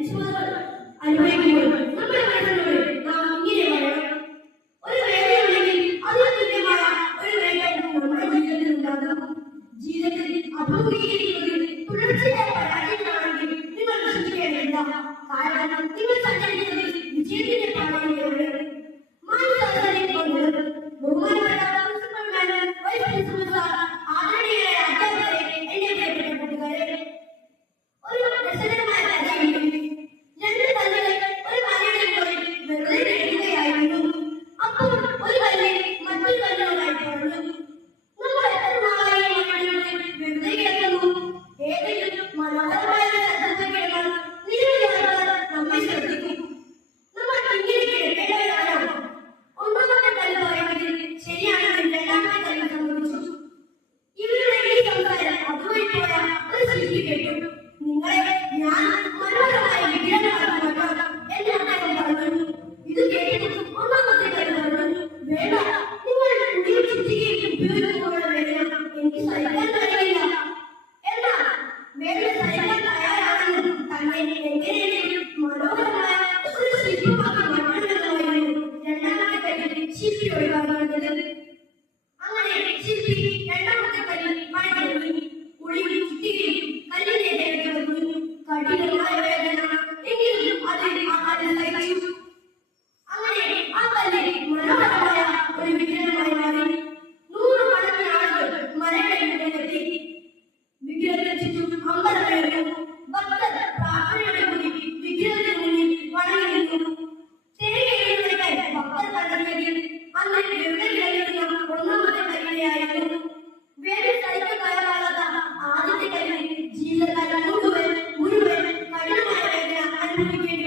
വിശ്വാസം അനുഭവിക്കുമ്പോൾ നമ്മുടെ മനസ്സിനോട് നാം ഇങ്ങനെ പറയണം, ഒരു വേദനയുണ്ടെങ്കിൽ അതിന് തുല്യമായ ഒരു വേദന നമ്മുടെ ജീവിതത്തിൽ ഉണ്ടാകും. ജീവിതത്തിൽ അഭിമുഖീകരിക്കുന്നത് തുടർച്ചയായ പരാജയങ്ങളാണെങ്കിൽ നിങ്ങൾ വിശ്വസിക്കേണ്ടതില്ല. കാരണം നിങ്ങൾ സഞ്ചരിക്കുന്നത് വിജയത്തിന്റെ പാതയിലൂടെ. ബഹുമാനപ്പെട്ട വൈസ് പ്രിൻസിപ്പൽ സാർ, ആദരണീയരായ അധ്യാപകരെ, എന്റെ പ്രിയപ്പെട്ട കൂട്ടുകാരെ, ഒരു രസകരമായ കഥയുണ്ട്. രണ്ട് കല്ലുകൾ ഒരു മലയുടെ മുകളിൽ വെറുതെ കിടക്കുകയായിരുന്നു. അപ്പോൾ ഒരു കല്ല് മറ്റൊരു കല്ലിനോടായി പറഞ്ഞു, നമ്മൾ എത്ര നാളായി ഈ മലയുടെ മുകളിൽ വെറുതെ കിടക്കുന്നു? ഏതെങ്കിലും മനോഹരമായ സ്ഥലത്ത് കിടന്നാൽ നിരവധി ആൾക്കാർ നമ്മെ ശ്രദ്ധിക്കും. നമ്മൾ ഇങ്ങനെ കിടക്കേണ്ടവരാണോ? ഒന്നാമത്തെ കല്ല് പറയുന്നത് ശരിയാണെന്ന് രണ്ടാമത്തെ കല്ല് സമ്മതിച്ചു. ഇവരുടെ ഈ സംസാരം അതുവഴി പോയ ഒരു ശില്പി കേട്ടു. നിങ്ങളെ ഞാൻ മനോഹരമായ വിഗ്രഹമാക്കി മാറ്റാം എന്ന് അദ്ദേഹം പറഞ്ഞു. ഇത് കേട്ടു ഒന്നാമത്തെ കല്ല് പറഞ്ഞു, വേണ്ട, നിങ്ങൾ മുടിയും ചുറ്റികയും ഉപയോഗിക്കുമ്പോഴുള്ള വേദന എനിക്ക് സഹിക്കാൻ കഴിയില്ല. എന്നാൽ വേദന സഹിക്കാൻ തയ്യാറാണെന്നും തന്നെ എങ്ങനെയെങ്കിലും മനോഹരമായ ഒരു ശില്പമാക്കി മാറ്റണമെന്നുമായിരുന്നു രണ്ടാമത്തെ കല്ല് ശില്പിയോട് പറഞ്ഞത്. അങ്ങനെ ശില്പി രണ്ടാമത്തെ കല്ലിൽ പണി തുടങ്ങി. ഉളിയും ചുറ്റികയും കല്ലിനെ തേടി വന്നു. കഠിനമായ വേദന, എങ്കിലും അത് ആ കല്ല് സഹിച്ചു. അങ്ങനെ ആ കല്ല് മനോഹരമായ ഒരു വിഗ്രഹമായി മാറി. 100 കണക്കിന് ആളുകൾ മലയുടെ മുന്നിലെത്തി. വിഗ്രഹത്തിന് ചുറ്റും അമ്പലമുയർന്നു. ഭക്തർ പ്രാർത്ഥനയോടെ കൂടി വിഗ്രഹത്തിന് മുന്നിൽ വണങ്ങി നിൽക്കുന്നു. തിരകെഴുന്നേൽക്കാൻ ഭക്തർ കണ്ടെത്തിയത് അന്ന് വെറുതെ കിടന്നിരുന്ന ഒന്നാമത്തെ കല്ലിനെയായിരുന്നു. വേറെ സഹിക്കാൻ തയ്യാറാകാത്ത ആദ്യത്തെ കല്ലിന് ജീവിതകാലം മുഴുവൻ കഠിനമായ വേദന അനുഭവിക്കേണ്ടി